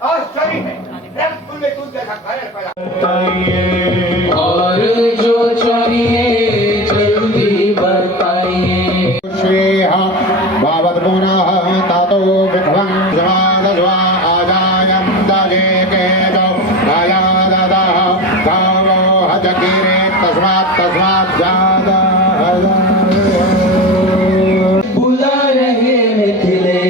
आश्चर्य है, रक्त में दूध जैसा कारण पैदा। और जो चाहिए जल्दी बताइए। श्रेय भावत पुनः ततो विभवं स्वादस्वा आजायं दजे केतो आया ददा गावो हजगिरे तस्मात् जादा बुला रहे मिथिले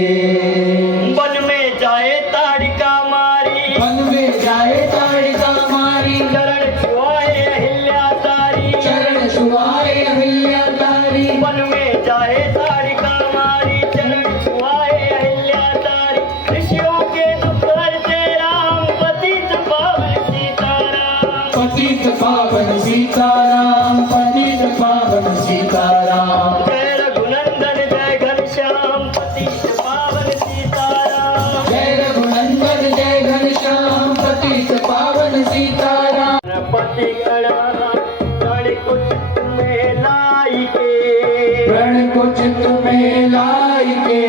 वन में जाए ताड़िका मारी, वन में जाए ताड़िका मारी, चरण छुआए अहिल्या तारी, चरण छुआए अहिल्या तारी। वन में जाए ताड़िका मारी, चरण छुआए अहिल्या तारी। ऋषियों के दुख हरते राम, पतित पावन सीताराम, पतित पावन सीताराम, पतित पावन सीताराम। जय रघुनंदन जय घनश्याम, पतित पावन सीताराम। जय रघुनंदन जय घनश्याम, पतित पावन सीताराम। पति कड़ा कण कुछ में लाई के, प्रण को चित्त में लाई के,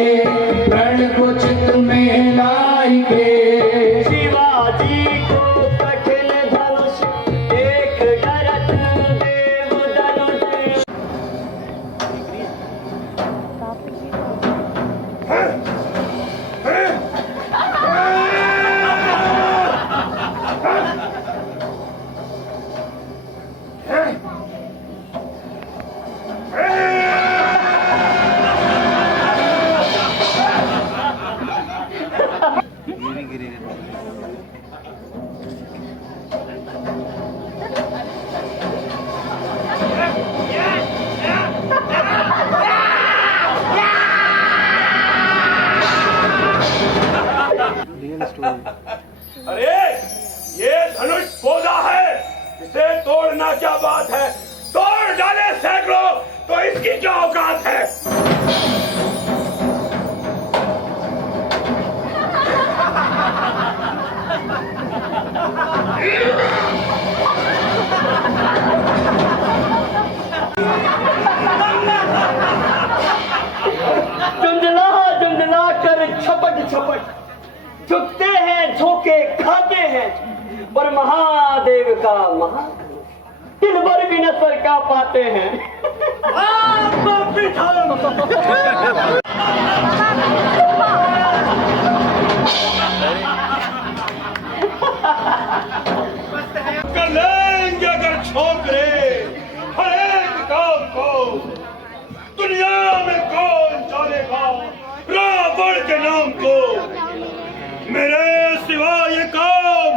प्रण को चित्त में लाई के। शिवाजी को कठिन धनुष एक डरत देव धनुष। अरे ये धनुष पौधा है, इसे तोड़ना क्या बात है। तोड़ डाले सैकड़ों तो इसकी क्या औकात है। झुंझला कर छपट छपट झुकते हैं, झोंके खाते हैं, पर महादेव का महा दिन भर भी न सर का पाते हैं। कर लेंगे अगर छोकरे हर एक काम को, दुनिया में कौन जानेगा रावण के नाम को। मेरे सिवा ये काम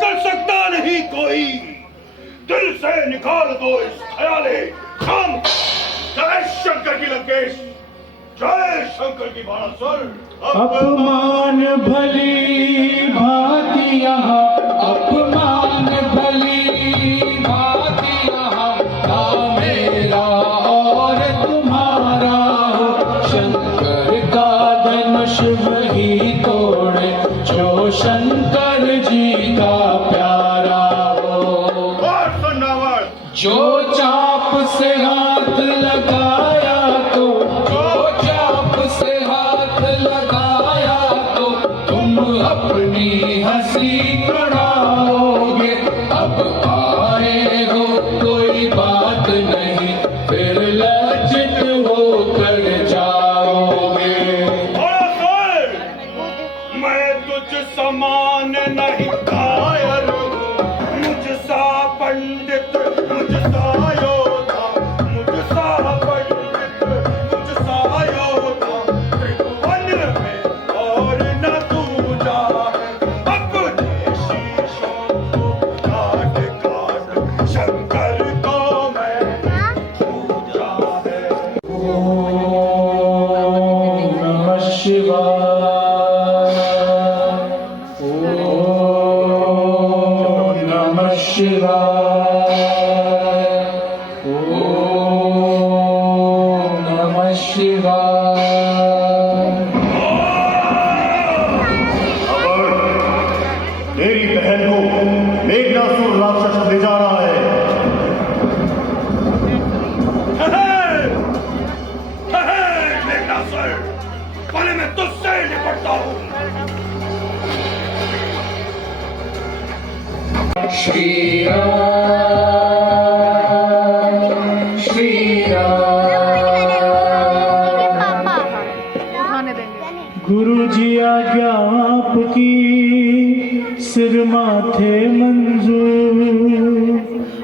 कर सकता नहीं कोई, दिल से निकाल दो इस ख्याले हम। जय शंकर की लंकेश, जय शंकर की बाणासुर। अपमान भली भांति यहाँ, अपमान भली भांति यहाँ। ना मेरा और तुम्हारा हो, शंकर का धनुष वही तोड़े जो शंकर जी का प्यारा हो। और सुनावर जो चाप से हाथ लगाया तो, जो चाप से हाथ लगाया तो, तुम अपनी हंसी बढ़ाओगे। अब आए हो कोई बात नहीं, फिर लज्जित होकर जाओगे। मैं तुझ समान नहीं कायर हूँ, मुझसा पंडित मुझसा योद्धा, मुझसा पंडित मुझसा योद्धा। त्रिभुवन में और न दूजा है, अपने शीशों को काट काट शंकर को मैं पूजा है। ओम नमः शिवाय। ओम नमः शिवाय। ओम नमः शिवाय। तेरी बहन को मेघनासुर राक्षस ले जा रहा है। मेघनासुर, पहले मैं तुझसे निपटता हूँ। माथे मंजूर।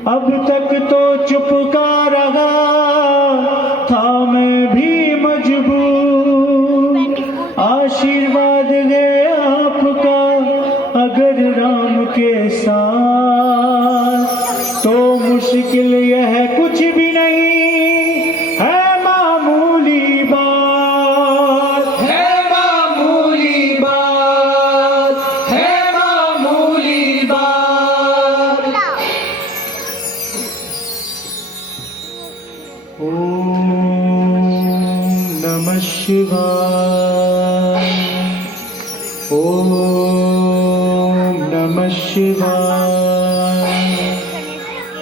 अब तक तो चुप का रहा था मैं भी मजबूर। आशीर्वाद है आपका अगर राम के साथ, तो मुश्किल यह कुछ भी नहीं है, मामूली बात है, मामूली बात है, मामूली बात। ओम नमः शिवाय, ओम नमः शिवाय,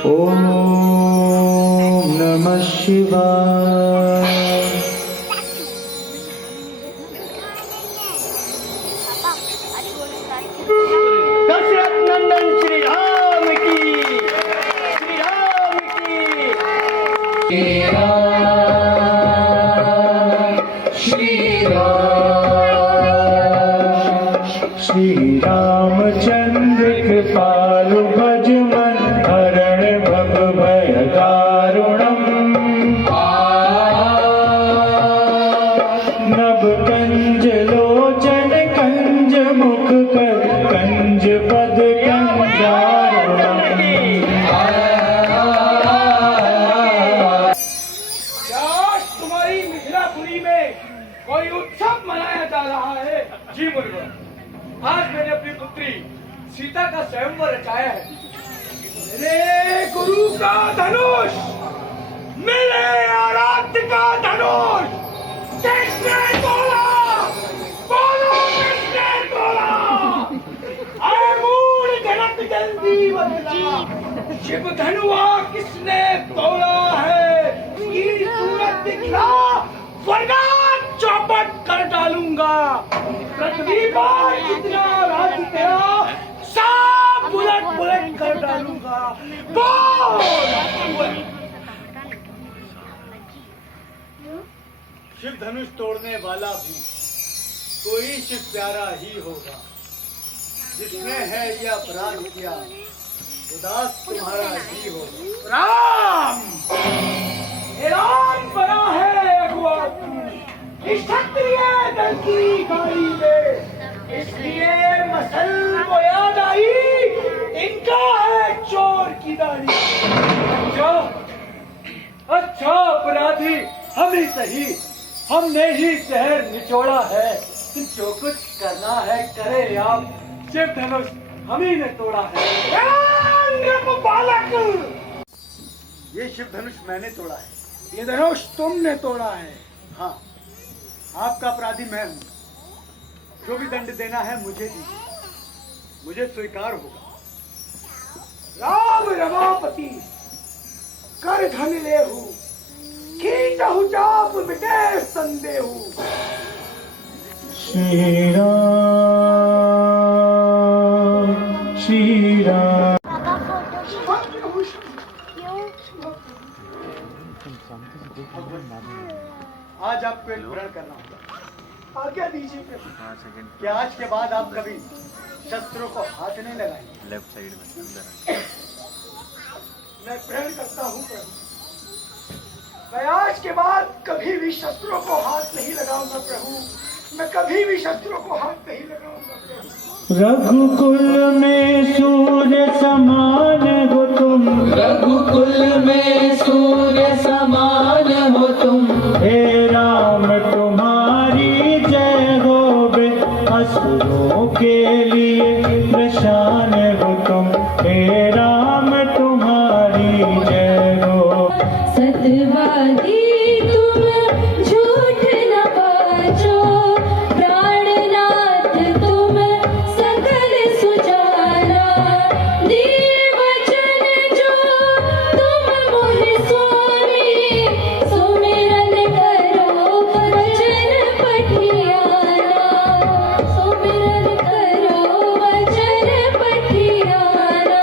ओम नमः शिवाय। दशरथ नंदन श्री राम की, श्री राम की। श्री रामचंद्र कृपालु भज मन हरण भव भय दारुणम्। नभ कंज लोचन कंज मुख कर कंज पद कंजारुणम्। आज तुम्हारी मिथिलापुरी में कोई उत्सव मनाया जा रहा है। जी मुनिवर, आज मैंने अपनी पुत्री सीता का स्वयंवर रचाया है। मेरे गुरु का धनुष, मेरे आराध्य का धनुष किसने तोड़ा? बोलो किसने तोड़ा? अरे मूल गलत जल्दी बदला, शिव धनुआ किसने तोड़ा है? की सूरत दिखला वरना चौपट कर डालूंगा। पृथ्वी पर जितना राज तेरा सब बुलट बुलट कर डालूंगा। बोल। शिव धनुष तोड़ने वाला भी कोई शिव प्यारा ही होगा। जिसने है ये अपराध किया उदास तुम्हारा ही होगा। राम, राम बना है अगुआ क्षत्रिय दल की गाड़ी में, इसलिए मसल को याद आई इनका है चोर की दाढ़ी। अच्छा अपराधी हम ही सही, हमने ही शहर निचोड़ा है। जो कुछ करना है करे आप, शिव धनुष हम ही ने तोड़ा है। बालक, ये शिव धनुष मैंने तोड़ा है। ये धनुष तुमने तोड़ा है। हाँ, आपका अपराधी मैं हूँ। जो भी दंड देना है मुझे दीजिए, मुझे स्वीकार होगा। राम रमापति कर धन लेहु, खींचहु चाप मिटे संदेहु। श्री राम, श्री राम। आज आपको एक ग्रहण करना होगा। आज्ञा दीजिए प्रभु कि आज के बाद आप कभी शस्त्रों को हाथ नहीं लगाएंगे। लेफ्ट साइड में अंदर मैं प्रण करता हूँ प्रभु, मैं आज के बाद कभी भी शस्त्रों को हाथ नहीं लगाऊंगा प्रभु। मैं कभी भी शस्त्रों को हाथ नहीं लगाऊंगा प्रभु। रघुकुल में सूर्य समान हो तुम, रघुकुल में सूर्य समान हो तुम। हे राम तुम्हारी जय हो बे, असुरों के लिए प्रशान हो तुम। हे राम तुम्हारी जय हो। सतवादी तुम झूठ न बाजो, प्राणनाथ तुम सकल सुजाना। देवचन जो तुम मोहि स्वामी, सुमिरन करो वचन पठियाना। सुमिरन करो वचन पठियाना।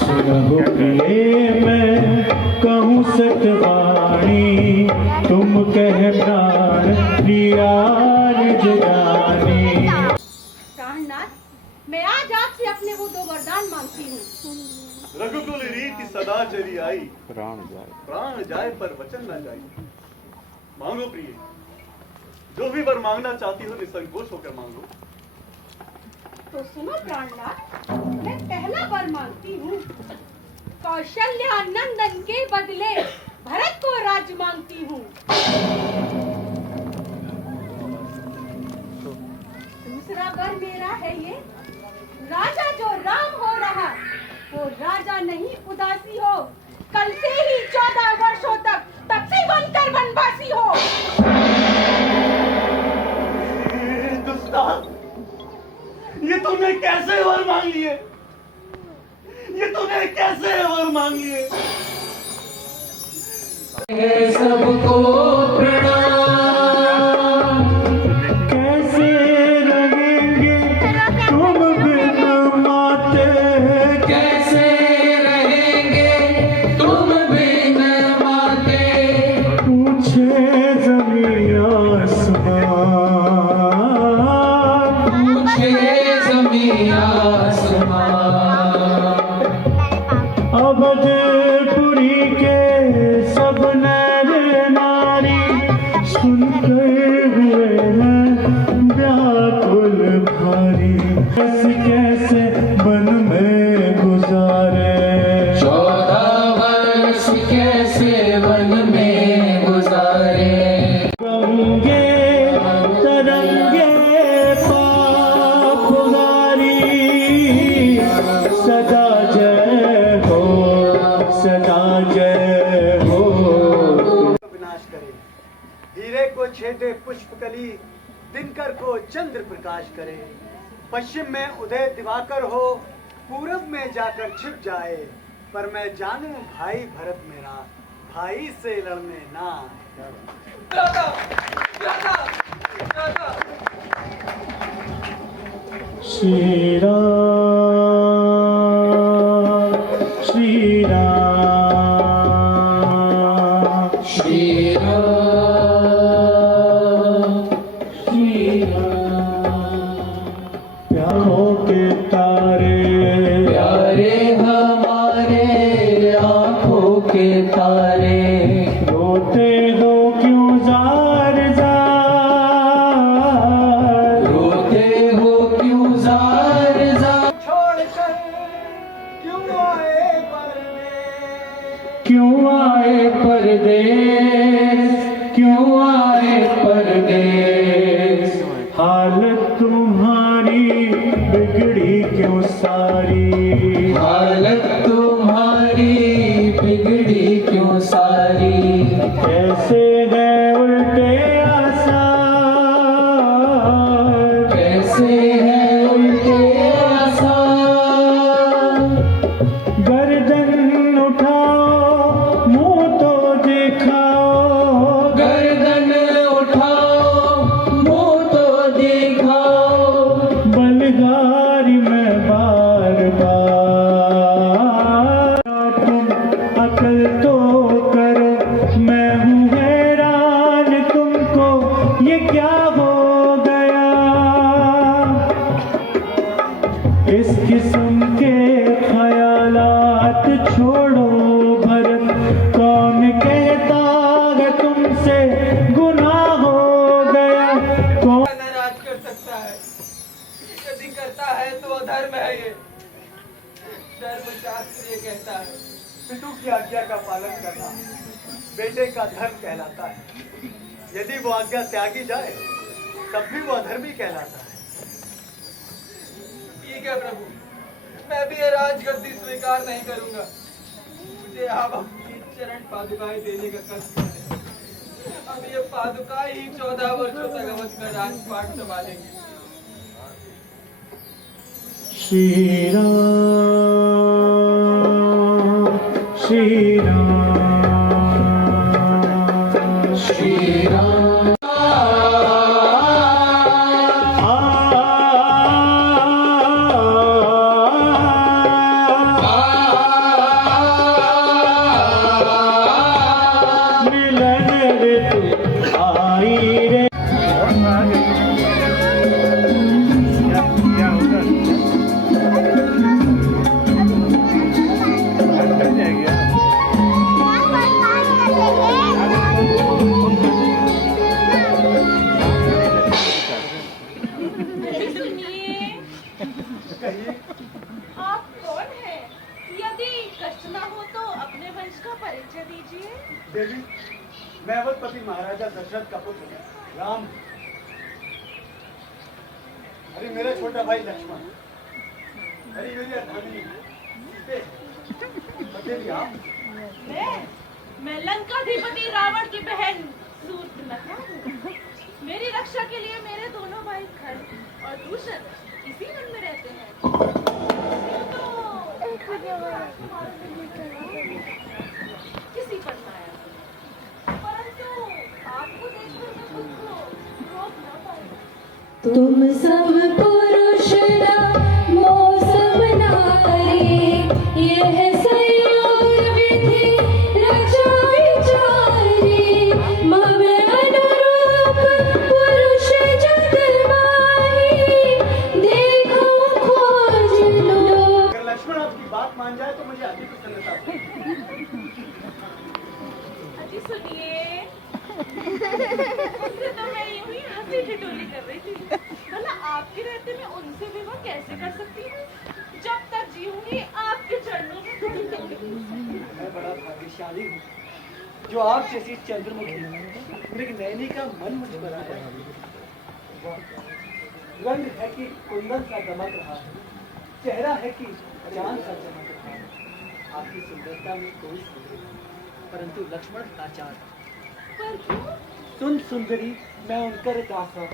सुनहु प्रिय मैं कहूँ सतवाणी, तुम कह प्राण प्रिया निज जानी। प्राणनाथ, मैं आज आपसे अपने वो वरदान मांगती हूँ। रघुकुल रीति सदा चली आई, प्राण जाए पर वचन न जाए। मांगो प्रिय, जो भी वर मांगना चाहती हो निसंकोच होकर मांगो। तो सुनो प्राणनाथ, मैं पहला वर मांगती हूँ। कौशल्या नंदन के बदले भरत को राज्य मांगती हूँ। दूसरा वर मेरा है ये, राजा जो राम हो रहा वो राजा नहीं उदासी हो, कल से ही 14 वर्षों तक तपसी बनकर वनवासी हो। दुष्टा, ये तूने कैसे वर मांग लिए? ये तूने कैसे वर मांग लिए? सबको प्रणाम। कैसे रहेंगे तुम बिन माते, कैसे रहेंगे तुम बिन माते, पूछे जमीन आसमान, पूछे जमीन आसमान। अवधपुरी के सब नर नारी सुनकर हुए हैं व्याकुल भारी। कैसे कैसे मन में गुजारे, 14 वर्ष कैसे वन में गुजारे। गंगे तरंगे पाप गारी, सदा जय हो, सदा जय हो। विनाश करे, हीरे को छेदे पुष्पकली, दिनकर को चंद्र प्रकाश करे। पश्चिम में उदय दिवाकर हो, पूरब में जाकर छिप जाए। पर मैं जानूं भाई भरत मेरा, भाई से लड़ने ना आए। श्री राम, श्री राम, श्री राम, श्री राम। प्यारों के तारे, प्यारे हमारे आंखों के तारे, रोते हो क्यों जार जार, रोते हो क्यों जार जार। छोड़कर क्यों आए परदेस, क्यों आए परदेस, क्यों आए परदेस। हालत तुम्हारी बिगड़ी क्यों सारी, हालत तुम्हारी बिगड़ी क्यों सारी। कैसे है उल्टे आसार, कैसे है उल्टे आसार। गर्दन उठाओ मुंह तो दिखाओ, गर्दन उठाओ मुंह तो दिखाओ। बलगारी में बार बार तुम अकल तो करो, मैं हूँ हैरान तुमको ये क्या हो गया। इस किस्म के ख्यालात छोड़ो भरत, कौन कहता है तुमसे गुनाह हो गया। कौन नाराज कर सकता है, यदि करता है तो अधर्म है ये। धर्मशास्त्र ये कहता है, पितु की आज्ञा का पालन करना बेटे का धर्म कहलाता है। यदि वो आज्ञा त्यागी जाए तब भी वो अधर्मी कहलाता है। ठीक है प्रभु, मैं भी ये राजगद्दी स्वीकार नहीं करूंगा। मुझे आप अपनी चरण पादुकाएं देने का कष्ट है। अब ये पादुका ही 14 वर्षों तक अवध का राजपाट संभालेंगे। श्री राम, श्री राम, श्री राम। मिलन ऋतु आई रे, देवी, मैं अवधपति महाराजा दशरथ का पुत्र राम। अरे मेरा छोटा भाई लक्ष्मण, अरे मेरी अर्धांगिनी सीते, बतेली आप। मैं लंकाधिपति रावण की बहन शूर्पणखा हूँ। मेरी रक्षा के लिए मेरे दोनों भाई खर और दूषण इसी वन में रहते हैं। किसी पर माया, परंतु आपको देखकर मैं खुद को रोक ना पाई। तुम सब पुरुष ना मौसम नारी, यह संयोग विधि रचाई चारी। मम अनुरूप पुरुष जग माही, देखो खोज लो। अगर लक्ष्मण आपकी बात मान जाए तो मुझे अति प्रसन्नता होगी। अजी सुनिए, उनसे तो मैं यूं ही हंसी ठिठोली कर रही थी। भला आपके रहते मैं उनसे विवाह कैसे कर सकती हूँ? जब तक जीऊंगी आपके चरणों में खड़ी रहूंगी। मैं बड़ा भाग्यशाली हूँ जो आप जैसी चंद्रमुखी मृगनयनी का मन मुझ पर आया। रंग है कि कुंदन सा दमक रहा है, चेहरा है कि चांद सा चमक रहा है। आपकी सुंदरता में कोई संदेह नहीं, परंतु लक्ष्मण लाचार। पर क्यों? सुन सुंदरी मैं उनकर दासा,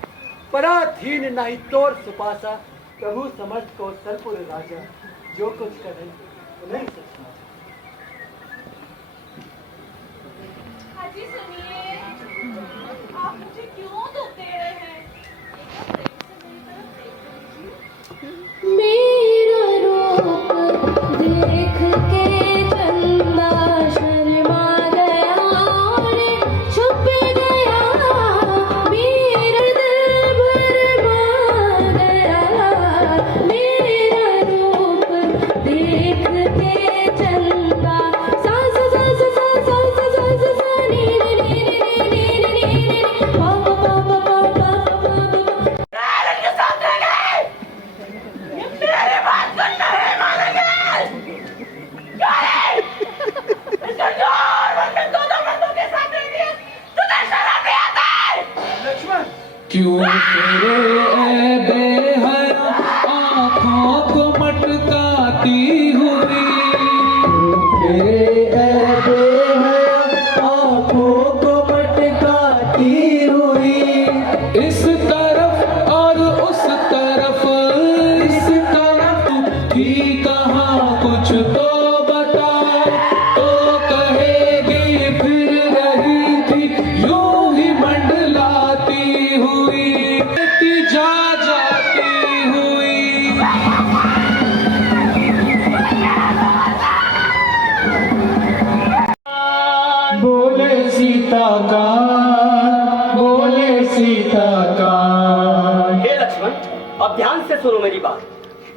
पराधीन नहीं तोर सुपासा। प्रभु समर्थ को सलपुर राजा, जो कुछ करे उन्हें सच समझ। अजी सुनिए, आप मुझे क्यों दुख दे रहे हैं? एक बार प्रेम से मेरी तरफ देख लीजिए। मेरा रूप देख के चंदा शर्मा गया रे, छुप गया मेरा दिल भरमा गया। मेरा रूप देख के चंदा सा सा सा सा सा सा सा सा सा सा नी नी नी नी नी नी नी नी पा पा पा पा पा पा पा पा। लक्ष्मण क्यों तेरे ऐ बेहया आँखों को मटकाती हुई। तेरे ऐ बेहया आँखों को मटकाती हुई। इस तरफ और उस तरफ, इस तरफ की कहाँ कुछ तो बता। तो कहेगी फिर रही थी यूं ही मंडलाती हुई, जा जाती हुई। बोले सीता का, बोले सीता का। हे लक्ष्मण, अब ध्यान से सुनो मेरी बात।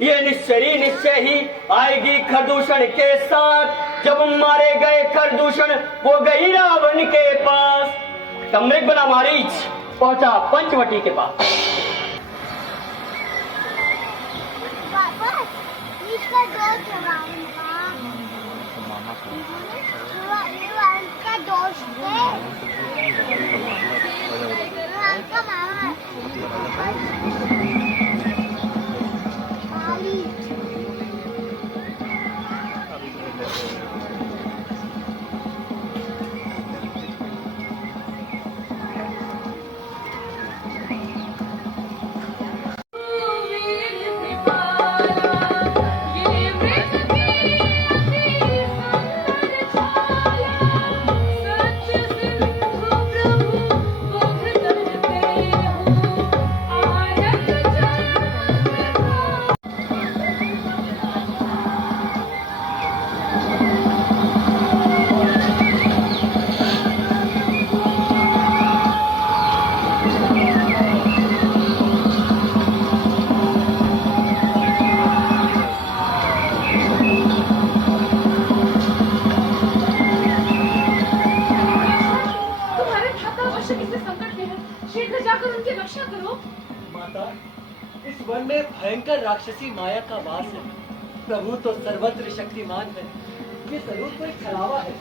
ये निश्चय ही आएगी खरदूषण के साथ। जब मारे गए खरदूषण वो गई रावण के पास। तब मृग बना मारीच पहुंचा पंचवटी के पास। पापा, इसका दोस्त रावण का दोस्त है। रावण का मामा काली। इस वन में भयंकर राक्षसी माया का वास है। प्रभु तो सर्वत्र शक्तिमान है, ये जरूर कोई छलावा है।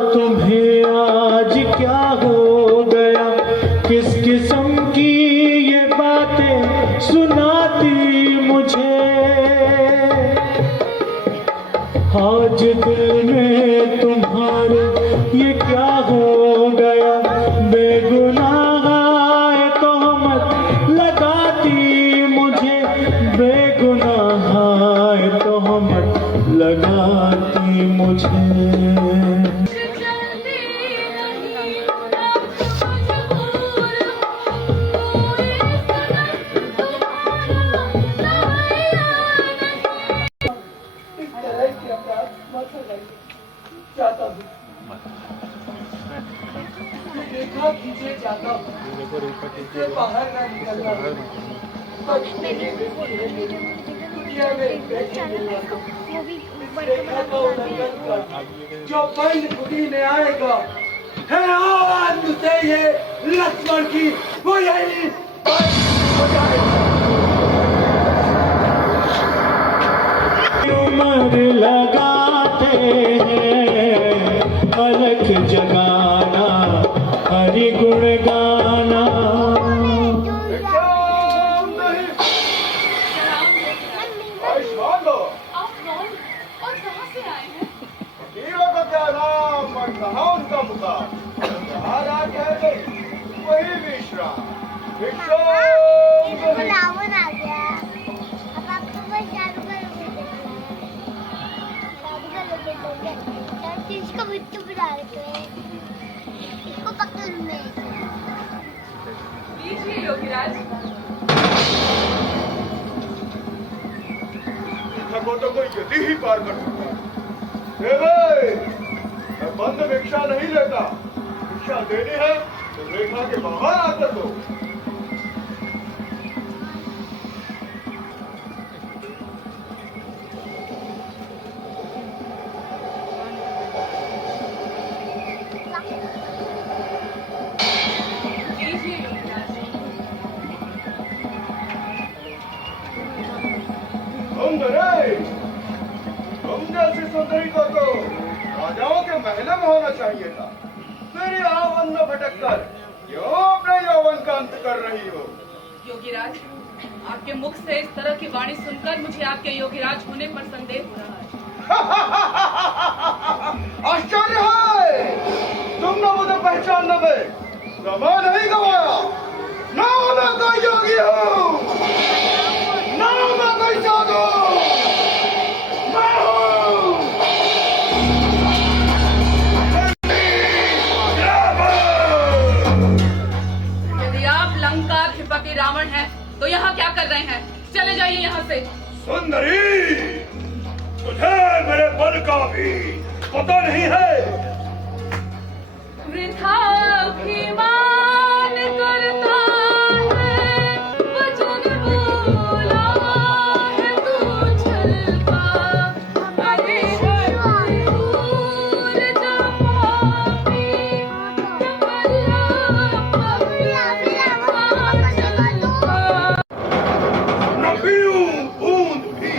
तुम्हें आज क्या हो गया, किस किस्म की ये बातें सुनाती मुझे। आज दिल में तुम्हारे ये क्या हो गया, बेगुनाह है तोहमत लगाती मुझे, बेगुनाह है तोहमत लगाती मुझे। इस तरह के अपराध मत लगाइए, चाहता हूँ देखा कीजिए, चाहता हूँ इससे बाहर ना निकलना। दुनिया में देखा तो उल्लंघन कर जो बंद खुदी में आएगा है आज मुझे ये लक्ष्मण की वो यही बंद हो जाएगा। उम्र लगाते हैं अलख जगाना, हरि गुण गाना। आयुष्मान लो। आप कौन और कहाँ से आए हैं? हीरो का क्या नाम और कहाँ उनका मुकाम, जहाँ राज है वही विश्राम। रावण आ गया, अब आपको बस चालू करोगे, इसको मिट्टी बना के इसको पकड़ में लीजिए योगीराज। को तो कोई यदि ही पार कर सकता है। भाई, मैं बंद भिक्षा नहीं लेता, भिक्षा देनी है तो रेखा के बाहर आकर दो। लीजिए योगीराज। सुंदरी, तुम जैसी सुंदरी को तो राजाओं के महल में होना चाहिए था। मेरी आवन में भटक कर क्यों अपने यौवन का अंत कर रही हो? योगीराज, आपके मुख से इस तरह की वाणी सुनकर मुझे आपके योगीराज होने पर संदेह हो रहा है। आश्चर्य है, तुम न मुझे पहचान न दे, समय नहीं गवाया। ना मैं कोई योगी हूँ, ना मैं कोई साधु, मैं हूँ यदि आप लंका अधिपति रावण हैं, तो यहाँ क्या कर रहे हैं? चले जाइए यहाँ से। सुंदरी, तुझे मेरे बल का भी पता नहीं है। वृथा अभिमान करता है, वचन बोला है तू छलका। अरे दूर जा पापी, न पीऊं बूंद भी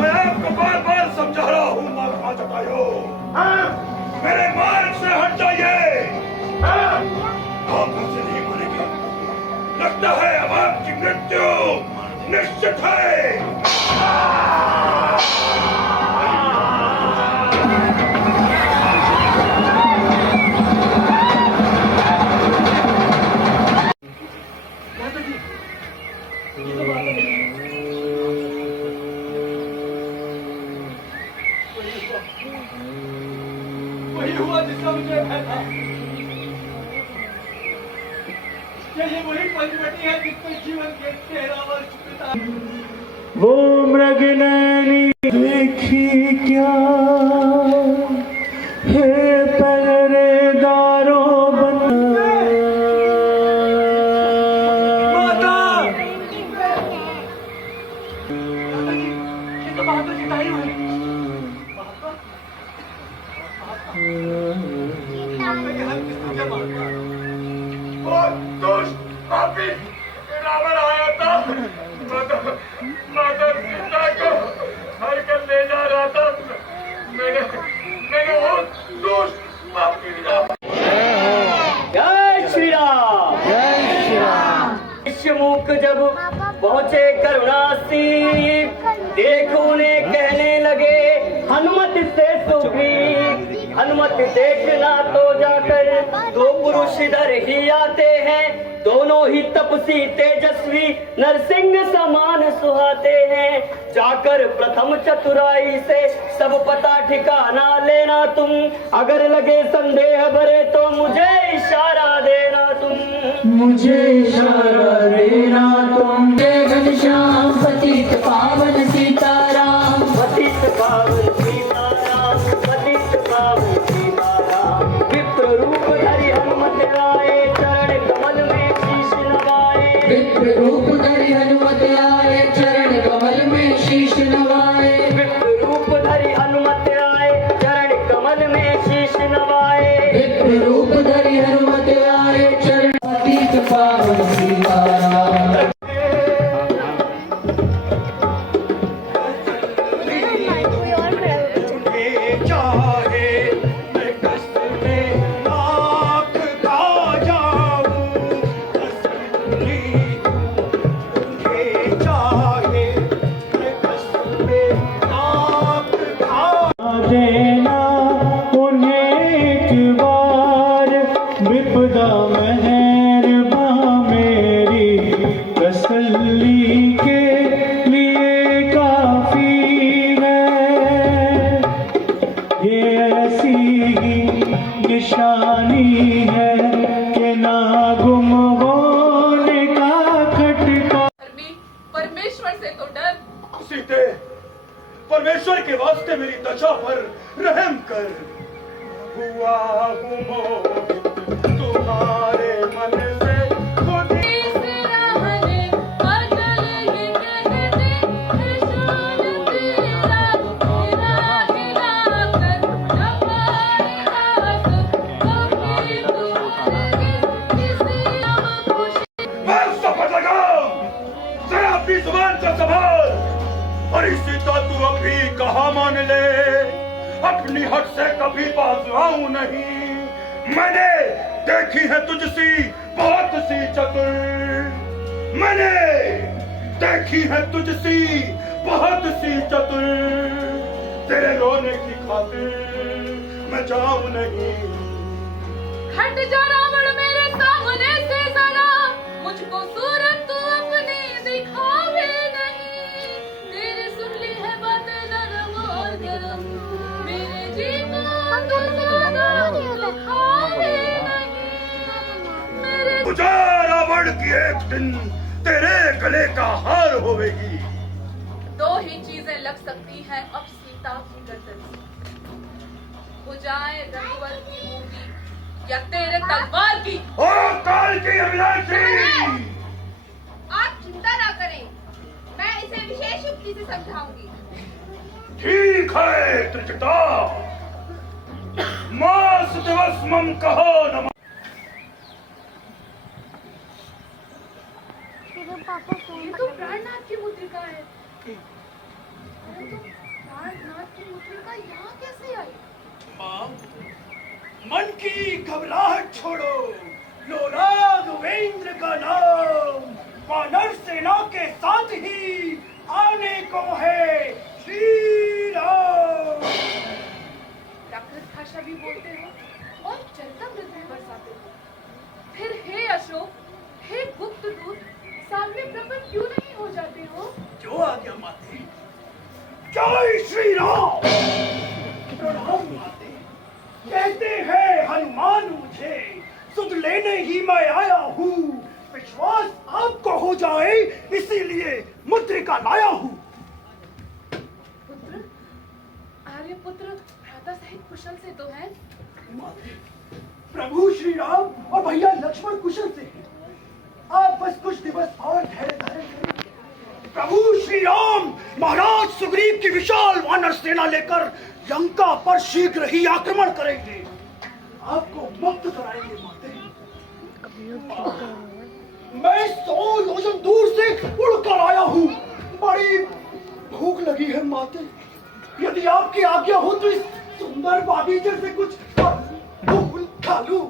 मैं आपको बार बार समझा रहा हूँ, महात्मा जटायु, मेरे मार्ग से हट जाइए। आप मुझसे नहीं मानेंगे, लगता है अब आपकी मृत्यु निश्चित है। समझे था ये वही पंचवटी है जिसमें जीवन के 13 वर्ष बिता वो मृग नैनी देखी क्या है पहरेदारों बना माता ये तो बहादुर जी ताई हुई रावण आया था माता सीता को हर कर ले जा रहा था मैंने वो दुष्ट पापी जय श्री राम। जय श्री राम। विश्वमुख जब पहुँचे करुणासी देख उन्हें कहने लगे हनुमत से सुग्रीव हनुमत देखना तो जाकर दो पुरुष इधर ही आते हैं दोनों ही तपसी तेजस्वी नरसिंह समान सुहाते हैं जाकर प्रथम चतुराई से सब पता ठिकाना लेना तुम अगर लगे संदेह भरे तो मुझे इशारा देना तुम मुझे इशारा देना तुम जय घनश्याम पतित पावन सीताराम पतित पावन सीताराम पतित पावन सीताराम विप्र रूप धरि हनुमत आए चरण कमल में शीश नवाए विप्र रूप धरि हनुमत आए चरण कमल में शीश नवाए विप्र रूप धरि हनुमत आए चरण कमल में शीश नवाए विप्र रूप धरि हनुमत आए चरण पतित पावन सीताराम देना उन्हें एक बार विपदा मेहरबा मेरी तसल्ली के लिए काफी है ये ऐसी ही निशानी है कि ना गुम होने का खटका परमेश्वर से तो डर सीते परमेश्वर के वास्ते मेरी दशा पर रहम कर हुआ हूँ मोहित तुम्हारे मन से खुद ही बस शपथ लगाओ जरा अपनी जुबान का संभाल अरे सीता तू अभी कहा मान ले अपनी हट से कभी बाज आऊं नहीं मैंने देखी है तुझसी बहुत सी चतुर मैंने देखी है तुझसी बहुत सी चतुर तेरे रोने की खातिर मैं जाऊं नहीं हट जा रावण मेरे सामने से जरा मुझको सूरत तू अपनी दिखावे नहीं तेरी सुन ली है बातें नरम और गरम मेरे जी को तू ज्यादा दुखावे नहीं मेरे पूजा रावण की एक दिन तेरे गले का हार होवेगी दो ही चीजें लग सकती हैं अब सीता की गर्दन से हो जाए रघुवर की मूवी या तेरे तलवार की ओ काल की अभिलाषी आप चिंता ना करें मैं इसे विशेष युक्ति से समझाऊंगी ठीक है त्रिजटा मास दिवस मम कहो नमः ये तो प्राणनाथ की मुद्रिका है परंतु प्राणनाथ की मुद्रिका यहाँ कैसे आई मन की घबराहट छोड़ो लो राघवेंद्र का नाम वानर सेना के साथ ही आने को है श्री राम प्राकृत भाषा भी बोलते हो और चरितमृत भी बरसाते हो फिर हे अशोक हे गुप्त दूत सामने प्रकट क्यों नहीं हो जाते हो जो आज्ञा माते जय श्री राम प्रणाम माते कहते हैं हनुमान मुझे सुध लेने ही मैं आया हूँ। विश्वास आपको हो जाए इसीलिए मुद्रिका लाया हूँ। पुत्र, आर्यपुत्र भ्राता सहित कुशल से तो है? प्रभु श्री राम और भैया लक्ष्मण कुशल से हैं। आप बस कुछ दिवस और धैर्य धारण करें। प्रभु श्री राम महाराज सुग्रीव की विशाल वानर सेना लेकर लंका पर शीघ्र ही आक्रमण करेंगे। आपको मुक्त कराएंगे माते। मैं 100 योजन दूर से उड़कर आया हूँ। बड़ी भूख लगी है माते। यदि आपकी आज्ञा हो तो इस सुंदर बागीचे से कुछ फूल खा लूं।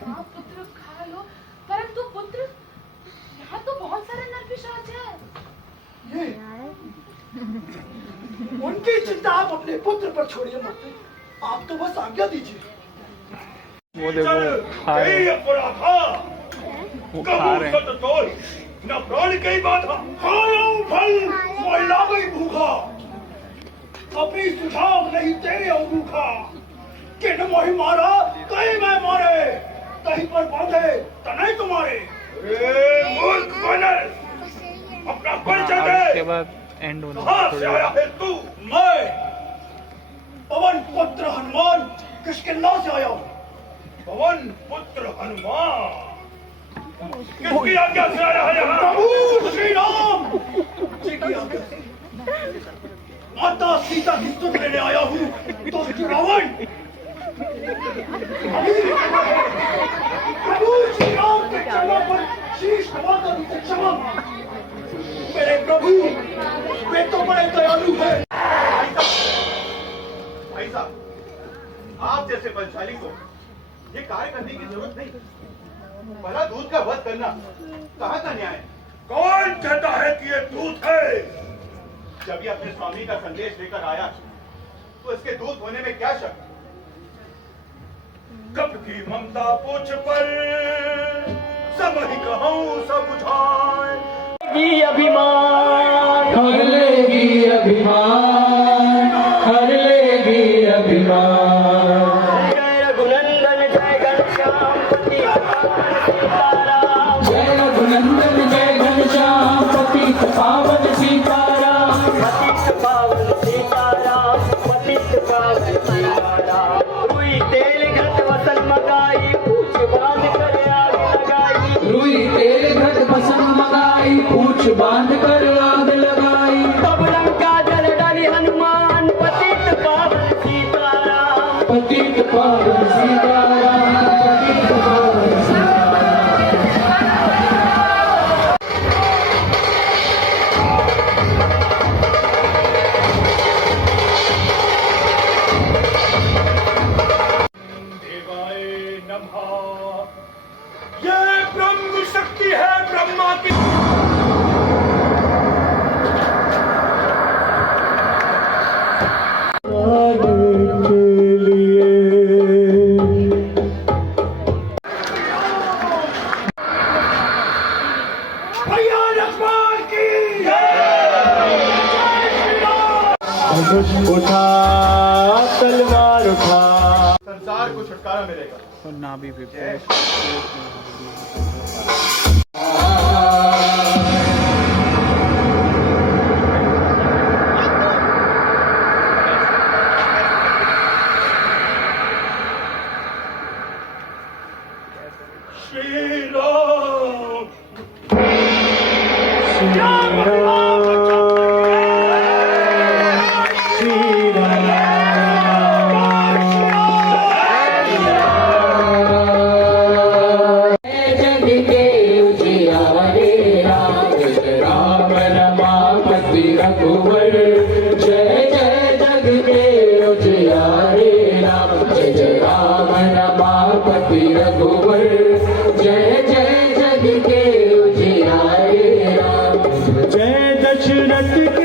हाँ पुत्र खा लो, परंतु पुत्र यहाँ तो बहुत सारे नरपिशाच हैं। ये उनकी चिंता आप अपने पुत्र पर छोड़िए माते। आप तो बस आज्ञा दीजिए। वो देखो खा रहे हैं। वो खा रहे हैं। न प्राण की बाधा खाऊं फल मोहल्ला गई भूखा। अपनी सुझाव नहीं तेरे भूखा। कि न मोहि मारा कहीं मैं मारे कहीं पर बांधे तने तुम्हारे। मूर्ख बनर अपना परिचय दे। के बाद एंड होना कहाँ से आया है तू? मैं पवन पुत्र हनुमान किष्किंधा से आया हूँ। पवन पुत्र हनुमान किसकी आज्ञा से आया है यहाँ? प्रभु श्री राम जी की आज्ञा से। माता सीता की सुध लेने आया हूँ। तो रावण प्रभु श्री राम के चरणों पर शीश नवाकर उनसे क्षमा मांग। मेरे प्रभु वे तो बड़े दयालु है। भाई साहब, आप जैसे बलशाली को ये कार्य करने की जरूरत नहीं। भला दूध का वध करना कहाँ का न्याय है? कौन कहता है कि ये दूत है? जब ये अपने स्वामी का संदेश लेकर आया तो इसके दूत होने में क्या शक? कब की ममता पूछ पर समझ कहूँ सब बुझाए। की अभिमान हर लेगी अभिमान, हर लेगी अभिमान। जय रघुनंदन जय घनश्याम पति सीताराम। जय रघुनंदन जय घनश्याम पतित पावन सीताराम। पतित पावन सीताराम, पतित पावन सीताराम। रुई तेल घृत वसन मगाई, पूछ बांध कर आग लगाई। रुई तेल घृत बसन मगाई, पूछ बांध कर आग लगाई। तब लंका जल डाली हनुमान, पतित पावन सीताराम। पतित पावन सीताराम, पतित पावन सीताराम। देवाय नमः। ये ब्रह्म शक्ति है ब्रह्मा की। भैया लक्ष्मण की उठा तलवार उठा। संसार को छुटकारा मिलेगा। और ना भी श्री राम। जग के उजियारे राम, राम रमापति रघुवर। जय जय जग के उजियारे राम, जय राम रमापति रघुवर। जय जय जग के उजियारे राम। जय दशरथ